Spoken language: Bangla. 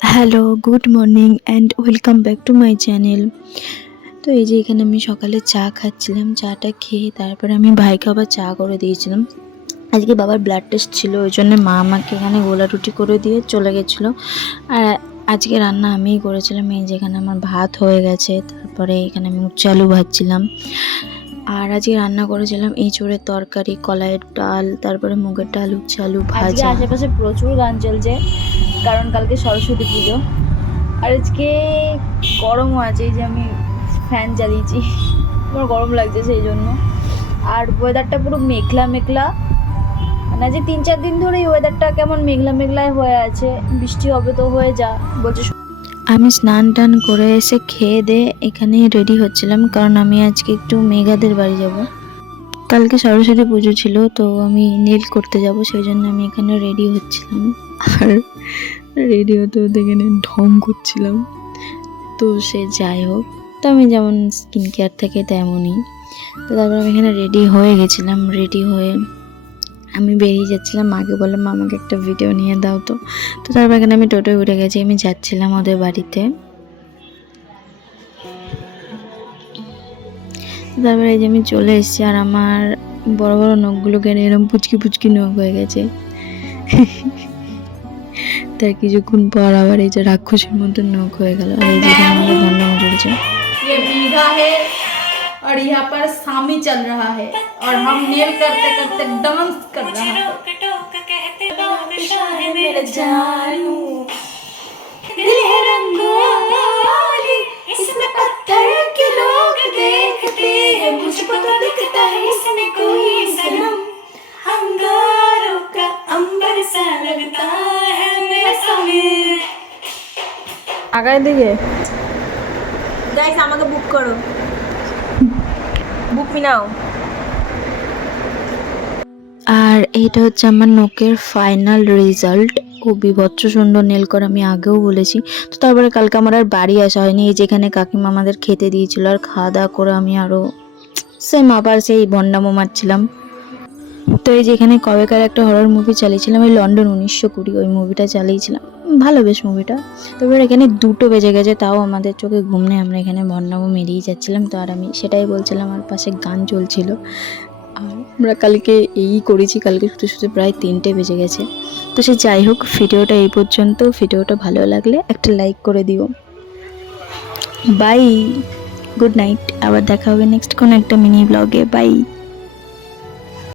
Hello, good morning and welcome back to my channel. তো এই যে এখানে আমি সকালে চা খাচ্ছিলাম, চাটা খেয়ে তারপরে আমি ভাইকে আবার চা করে দিয়েছিলাম। আজকে বাবার ব্লাড টেস্ট ছিল, ওই জন্য মা আমাকে এখানে গোলা রুটি করে দিয়ে চলে গেছিলো। আর আজকে রান্না আমিই করেছিলাম। এই যেখানে আমার ভাত হয়ে গেছে, তারপরে এখানে আমি উচ্ছে আলু ভাজছিলাম। আর আজকে রান্না করেছিলাম এঁচোড়ের তরকারি, কলাইয়ের ডাল, তারপরে মুগের ডাল, উচ্ছে আলু আজকে ভাজা। আশেপাশে প্রচুর গান চলছে, কারণ কালকে সরস্বতী পুজো। আর আজকে গরমও আছে, এই যে আমি ফ্যান চালিয়েছি, আমার গরম লাগছে সেই জন্য। আর ওয়েদারটা পুরো মেঘলা মেঘলা, মানে আজকে 3-4 দিন ধরে এই ওয়েদারটা কেমন মেঘলা মেঘলায় হয়ে আছে। বৃষ্টি হবে তো হয়ে যা বলছে। আমি স্নান টান করে এসে খেয়ে দিয়ে এখানেই রেডি হচ্ছিলাম, কারণ আমি আজকে একটু মেঘাদের বাড়ি যাব। কালকে সরস্বতী পুজো ছিল, তো আমি নীল করতে যাব, সেই জন্য আমি এখানে রেডি হচ্ছিলাম। আর রেডি হতে হতে এখানে ঢং করছিলাম। তো সে যাই হোক, তো আমি যেমন স্কিন কেয়ার থাকে তেমনই। তো তারপর আমি এখানে রেডি হয়ে গেছিলাম। রেডি হয়ে আমি বেরিয়ে যাচ্ছিলাম, মাকে বললাম মা আমাকে একটা ভিডিও নিয়ে দাও। তো তো তারপর এখানে আমি টোটোয় উঠে গেছি, আমি যাচ্ছিলাম ওদের বাড়িতে। তারপরে এই যে আমি চলে এসেছি, আর আমার বড় বড় নখগুলো কেন এরকম পুচকি পুচকি নখ হয়ে গেছে। তার কিছুক্ষণ পর আবার এই যে রাক্ষসের মতো নখ হয়ে গেল। আর এই যে আমাদের ধন্যবাদ চলছে। ये बीघा है और यहाँ पर सामी चल रहा है और हम नेल करते करते डांस कर रहा है। मेरे जानू दिल है रंगोली, इसमें पत्थर के लोग देखते हैं, मुझको तो दिखता है इसमें कोई सनम, अंगारों का अंबर सा लगता है मेरा समीर। আগায় দিকে গাইস, আমাকে বুক করো, বুক মি নাও। আর এইটা হচ্ছে আমার নখের ফাইনাল রেজাল্ট। ও বিভৎস সুন্দর নেল করা, আমি আগেও বলেছি। তো তারপরে কালকে আমার আর বাড়ি আসা হয়নি, এই যেখানে কাকিমা আমাদের খেতে দিয়েছিল, আর খাওয়া দাওয়া করে আমি আরও সেম আবার সেই ভণ্ডামো মারছিলাম। তো এই যেখানে কবেকার একটা হরর মুভি চালিয়েছিলাম, ওই লন্ডন 1920, ওই মুভিটা চালিয়েছিলাম, ভালো বেশ মুভিটা। তারপর এখানে 2টো বেজে গেছে, তাও আমাদের চোখে ঘুম নেই, আমরা এখানে ভণ্ডামো মেরেই যাচ্ছিলাম। তো আর আমি সেটাই বলছিলাম, আর পাশে গান চলছিল। আর আমরা কালকে এই করেছি, কালকে শুতে শুতে প্রায় 3টে বেজে গেছে। তো সে যাই হোক, ভিডিওটা এই পর্যন্ত। ভিডিওটা ভালো লাগলে একটা লাইক করে দিও। Bye, good night. আবার দেখা হবে নেক্সট কোনো একটা মিনি ব্লগে। বাই।